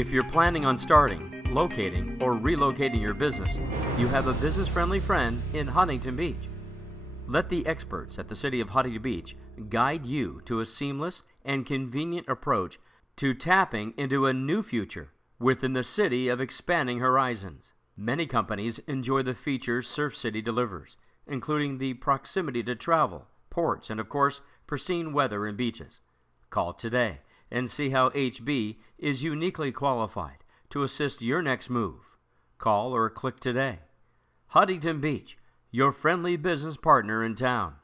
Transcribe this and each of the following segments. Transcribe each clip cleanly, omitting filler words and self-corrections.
If you're planning on starting, locating, or relocating your business, you have a business-friendly friend in Huntington Beach. Let the experts at the City of Huntington Beach guide you to a seamless and convenient approach to tapping into a new future within the city of expanding horizons. Many companies enjoy the features Surf City delivers, including the proximity to travel, ports, and of course, pristine weather and beaches. Call today and see how HB is uniquely qualified to assist your next move. Call or click today. Huntington Beach, your friendly business partner in town.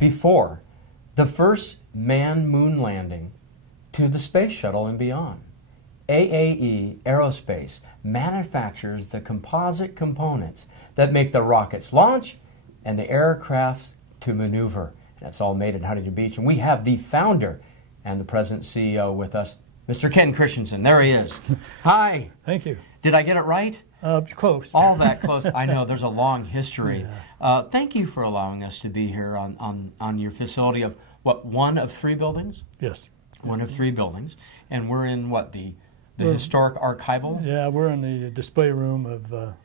Before the first manned moon landing to the space shuttle and beyond, AAE Aerospace manufactures the composite components that make the rockets launch and the aircrafts to maneuver. And it's all made in Huntington Beach. And we have the founder and the president CEO with us, Mr. Ken Christensen. There he is. Hi. Thank you. Did I get it right? Close. All that close. I know there's a long history. Yeah. Thank you for allowing us to be here on your facility of, what, one of three buildings? Yes. One of three buildings. And we're in, what, the historic archival? Yeah, we're in the display room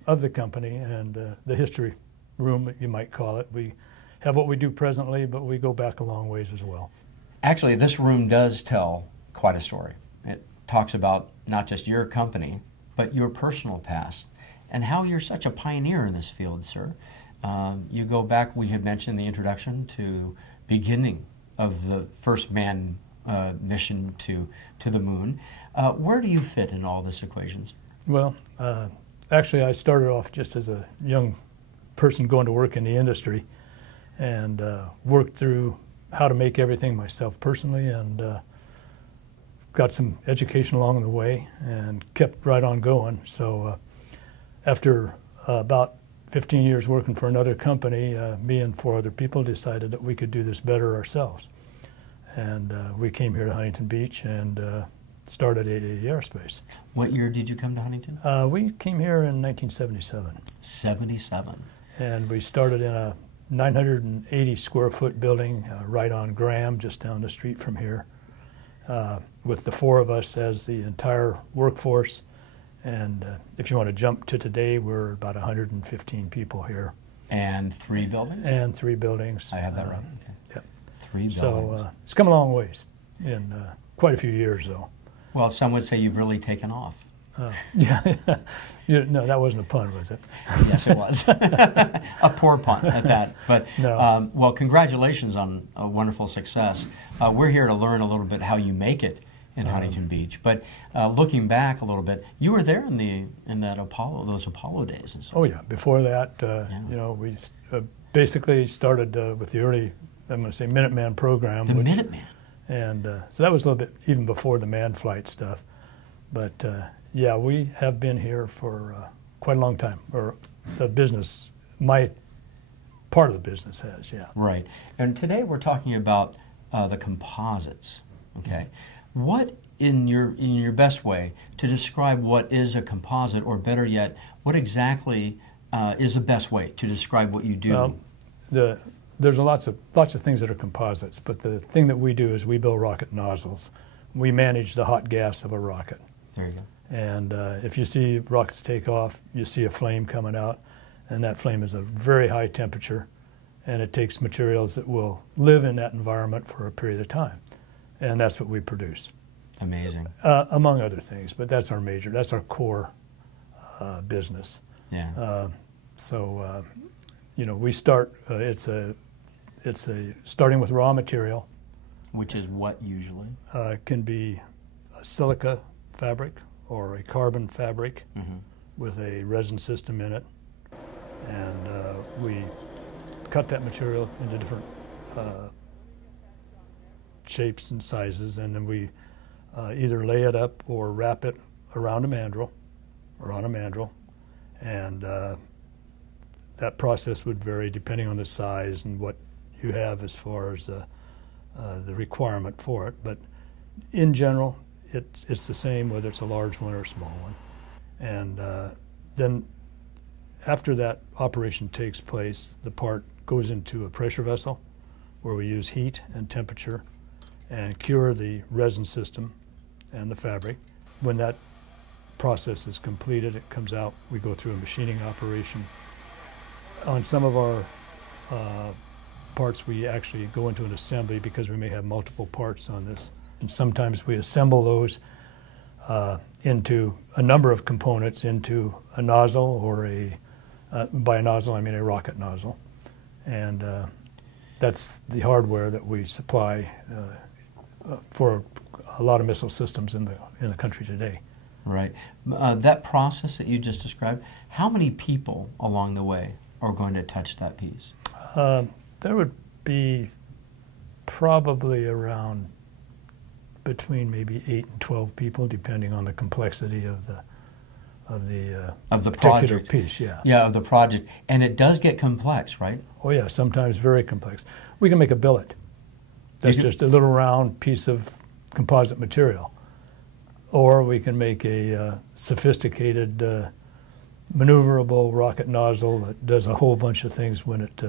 of the company and the history room, you might call it. We have what we do presently, but we go back a long ways as well. Actually, this room does tell quite a story. It talks about not just your company, but your personal past and how you're such a pioneer in this field, sir. You go back, we had mentioned in the introduction, to beginning of the first manned mission to the moon. Where do you fit in all this equations? Well, actually I started off just as a young person going to work in the industry and worked through how to make everything myself personally and got some education along the way and kept right on going. So after about 15 years working for another company, me and 4 other people decided that we could do this better ourselves. And we came here to Huntington Beach and started AAE Aerospace. What year did you come to Huntington? We came here in 1977. 77. And we started in a 980 square foot building right on Graham, just down the street from here. With the 4 of us as the entire workforce. And if you want to jump to today, we're about 115 people here. And 3 buildings? And 3 buildings. I have that right. Okay. Yep. 3 buildings. So it's come a long ways in quite a few years, though. Well, some would say you've really taken off. Yeah. No, that wasn't a pun, was it? Yes, it was. A poor pun at that. But, no. Well, congratulations on a wonderful success. We're here to learn a little bit how you make it in Huntington Beach. But looking back a little bit, you were there in that those Apollo days. And so. Oh, yeah. Before that, you know, we basically started with the early, I'm going to say, Minuteman program. The Minuteman? And so that was a little bit even before the manned flight stuff. But yeah, we have been here for quite a long time, or the business, my part of the business has, yeah. Right. And today we're talking about the composites, okay? What, in your best way, to describe what is a composite, or better yet, what exactly is the best way to describe what you do? Well, there's lots of things that are composites, but the thing that we do is we build rocket nozzles. We manage the hot gas of a rocket. There you go. And if you see rockets take off, you see a flame coming out, and that flame is a very high temperature, and it takes materials that will live in that environment for a period of time, and that's what we produce. Amazing. Among other things, but that's our core business. Yeah. So, you know, we start. It's starting with raw material. Which is what usually? It can be a silica fabric or a carbon fabric with a resin system in it. And we cut that material into different shapes and sizes, and then we either lay it up or wrap it around a mandrel or on a mandrel, and that process would vary depending on the size and what you have as far as the requirement for it. But in general, it's the same whether it's a large one or a small one. And then after that operation takes place, the part goes into a pressure vessel where we use heat and temperature and cure the resin system and the fabric. When that process is completed, it comes out, we go through a machining operation. On some of our parts, we actually go into an assembly because we may have multiple parts on this. And sometimes we assemble those into a number of components into a nozzle, or by a nozzle I mean a rocket nozzle. And that's the hardware that we supply for a lot of missile systems in the country today. Right. That process that you just described, how many people along the way are going to touch that piece? There would be probably around between maybe 8 and 12 people, depending on the complexity of the particular project. Piece. Yeah. Yeah, of the project, and it does get complex, right? Oh yeah, sometimes very complex. We can make a billet. That's just a little round piece of composite material, or we can make a sophisticated maneuverable rocket nozzle that does a whole bunch of things when it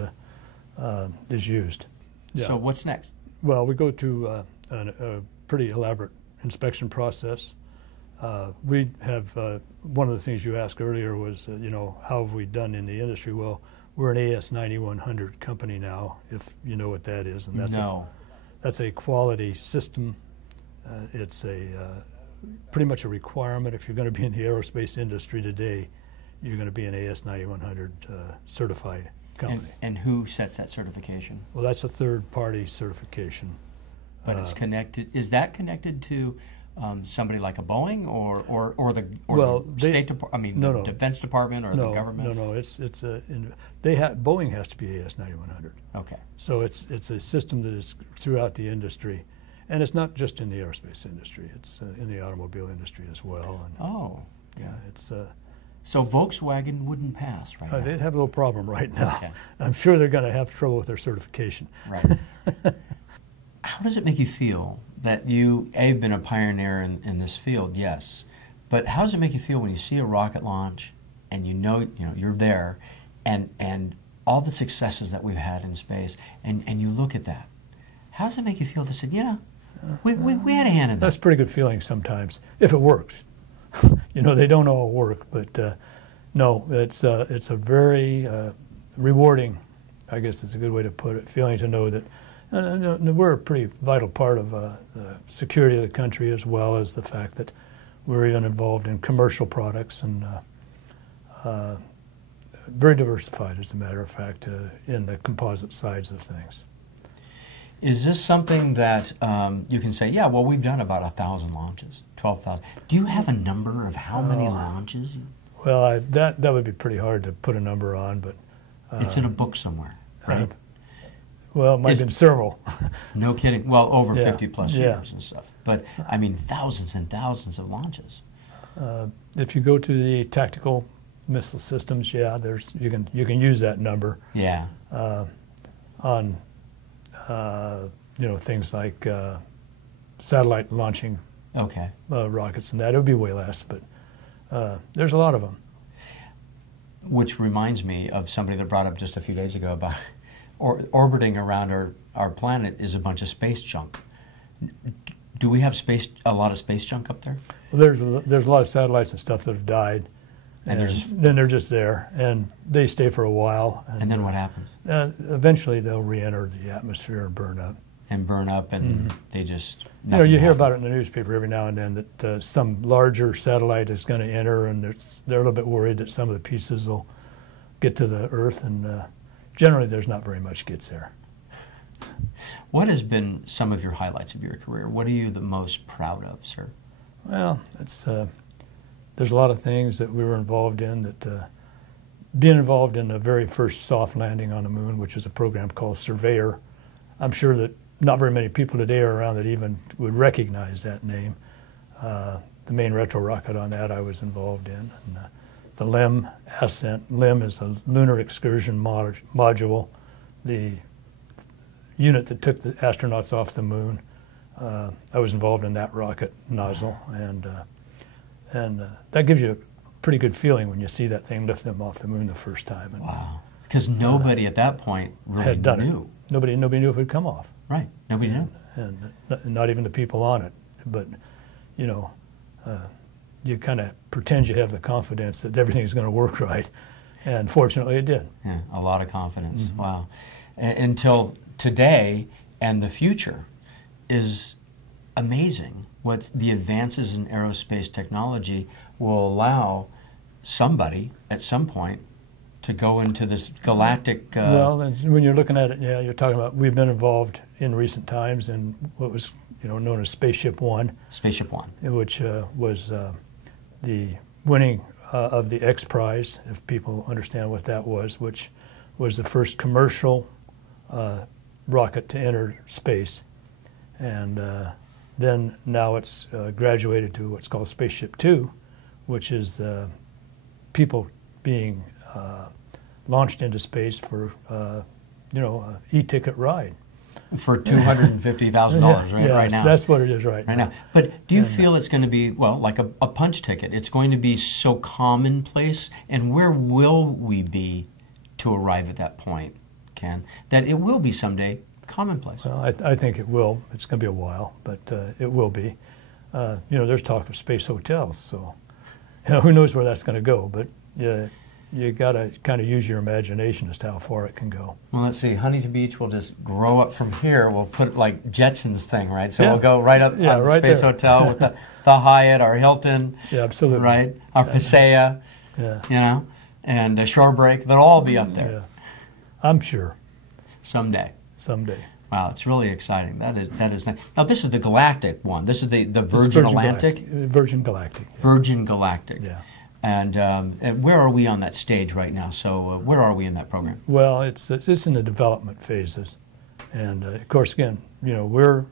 is used. Yeah. So what's next? Well, we go to a pretty elaborate inspection process. We have, one of the things you asked earlier was, how have we done in the industry? Well, we're an AS9100 company now, if you know what that is. And that's a quality system. It's pretty much a requirement. If you're going to be in the aerospace industry today, you're going to be an AS9100 certified company. And who sets that certification? Well, that's a third-party certification. But it's connected. Is that connected to somebody like a Boeing or the State Department? I mean, the Defense Department or the government? No. Boeing has to be AS9100. Okay. So it's a system that is throughout the industry, and it's not just in the aerospace industry. It's in the automobile industry as well. And, yeah. It's. So Volkswagen wouldn't pass, right? They'd have a little problem right now. Okay. I'm sure they're going to have trouble with their certification. Right. How does it make you feel that you, have been a pioneer in this field? Yes. But how does it make you feel when you see a rocket launch and you know you're there and all the successes that we've had in space and you look at that? How does it make you feel to say, we had a hand in that? That's a pretty good feeling sometimes, if it works. They don't all work, but no, it's a very rewarding, I guess is a good way to put it, feeling to know that we're a pretty vital part of the security of the country, as well as the fact that we're even involved in commercial products and very diversified, as a matter of fact, in the composite sides of things. Is this something that you can say, we've done about 1,000 launches, 12,000. Do you have a number of how many launches? Well, that would be pretty hard to put a number on, but... it's in a book somewhere, right? Well, it might have been several. No kidding. Well, over 50 plus years and stuff. But, I mean, thousands and thousands of launches. If you go to the tactical missile systems, you can use that number. Yeah. On things like satellite launching rockets and that. It would be way less, but there's a lot of them. Which reminds me of somebody that brought up just a few days ago about orbiting around our planet is a bunch of space junk. Do we have a lot of space junk up there? Well, there's a lot of satellites and stuff that have died, and then they're just there, and they stay for a while. And then what happens? Eventually, they'll re-enter the atmosphere and burn up. And they just... you hear about it in the newspaper every now and then that some larger satellite is going to enter, and they're a little bit worried that some of the pieces will get to the Earth, and generally there's not very much gets there. What has been some of your highlights of your career? What are you the most proud of, sir? Well, there's a lot of things that we were involved in. That being involved in the very first soft landing on the moon, which was a program called Surveyor, I'm sure that not very many people today are around that even would recognize that name. The main retro rocket on that I was involved in. And, the LEM ascent. LEM is the Lunar Excursion Module, the unit that took the astronauts off the moon. I was involved in that rocket nozzle, and that gives you a pretty good feeling when you see that thing lift them off the moon the first time. And, wow. Because nobody at that point really had done knew. It. Nobody knew if it would come off. Right. Nobody knew. And not even the people on it. But, you know, you kind of pretend you have the confidence that everything's going to work right. And fortunately it did. Yeah, a lot of confidence. Mm-hmm. Wow. Until today and the future is amazing what the advances in aerospace technology will allow somebody at some point to go into this galactic... well, when you're looking at it, yeah, you're talking about, we've been involved in recent times in what was known as Spaceship One. Spaceship One. Which was the winning of the X Prize, if people understand what that was, which was the first commercial rocket to enter space. And then now it's graduated to what's called Spaceship Two, which is people being launched into space for, e-ticket ride. For $250,000, right? Yeah, right now. That's what it is right now. But do you feel it's going to be, well, like a punch ticket? It's going to be so commonplace? And where will we be to arrive at that point, Ken? That it will be someday commonplace. Well, I think it will. It's going to be a while, but it will be. There's talk of space hotels, so who knows where that's going to go. But you got to kind of use your imagination as to how far it can go. Well, let's see. Huntington Beach will just grow up from here. We'll put it like Jetsons thing, right? So we'll go right up on the right Space there. Hotel with the Hyatt, our Hilton. Yeah, absolutely. Right? Our Pasea, and the Shore Break. They'll all be up there. Yeah. I'm sure. Someday. Wow, it's really exciting. That is nice. Now, this is the Galactic one. This is the Virgin Atlantic? Virgin Galactic. Yeah. Virgin Galactic. Yeah. And where are we on that stage right now? So where are we in that program? Well, it's in the development phases. And, of course, again, we're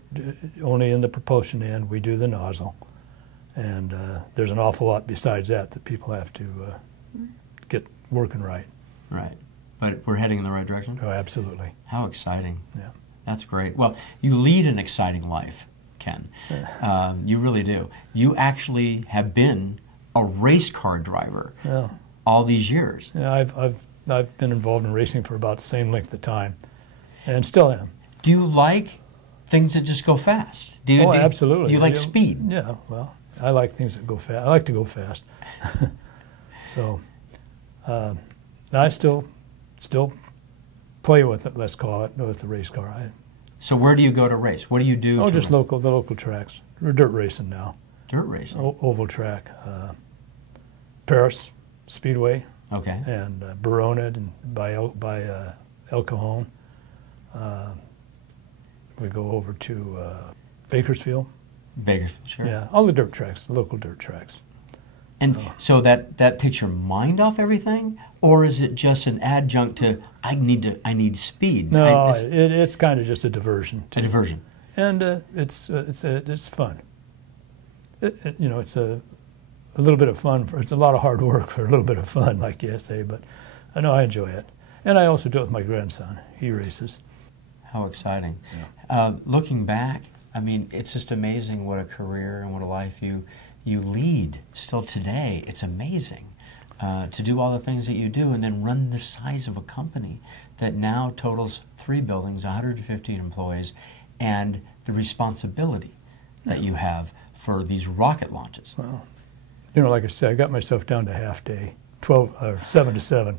only in the propulsion end. We do the nozzle. And there's an awful lot besides that people have to get working right. Right. But we're heading in the right direction? Oh, absolutely. How exciting. Yeah. That's great. Well, you lead an exciting life, Ken. You really do. You actually have been a race car driver all these years. Yeah, I've been involved in racing for about the same length of time, and still am. Do you like things that just go fast? Absolutely. You like speed? Yeah, well, I like things that go fast. I like to go fast. So I still play with it, let's call it, with the race car. So where do you go to race? What do you do? Oh, just the local tracks. We're dirt racing now. Dirt racing? Oval track. Paris Speedway. Okay. And Baroned and by El Cajon. We go over to Bakersfield. Bakersfield, sure. Yeah, all the dirt tracks, the local dirt tracks. And so that takes your mind off everything, or is it just an adjunct to I need speed? No, it's kind of just a diversion. A diversion. And it's fun. It's a little bit of fun. It's a lot of hard work for a little bit of fun, like you say. But I know I enjoy it, and I also do it with my grandson. He races. How exciting! Yeah. Looking back, I mean, it's just amazing what a career and what a life you lead still today. It's amazing to do all the things that you do and then run the size of a company that now totals 3 buildings, 150 employees, and the responsibility that you have for these rocket launches. Well, like I said, I got myself down to half day, 7 to 7.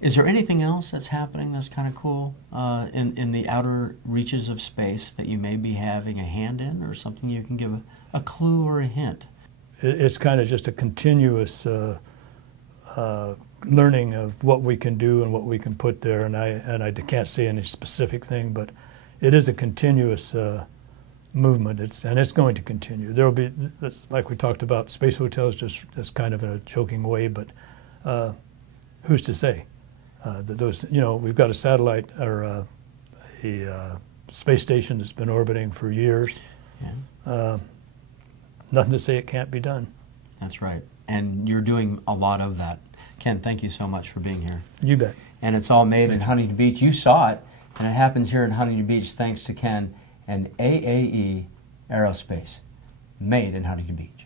Is there anything else that's happening that's kind of cool in the outer reaches of space that you may be having a hand in, or something you can give a clue or a hint? It's kind of just a continuous learning of what we can do and what we can put there, and I can't say any specific thing, but it is a continuous movement. It's going to continue. There will be, like we talked about, space hotels just kind of in a joking way, but who's to say? That those, we've got a satellite or a space station that's been orbiting for years. Yeah. Nothing to say it can't be done. That's right. And you're doing a lot of that. Ken, thank you so much for being here. You bet. And it's all made in Huntington Beach. You saw it, and it happens here in Huntington Beach thanks to Ken and AAE Aerospace, made in Huntington Beach.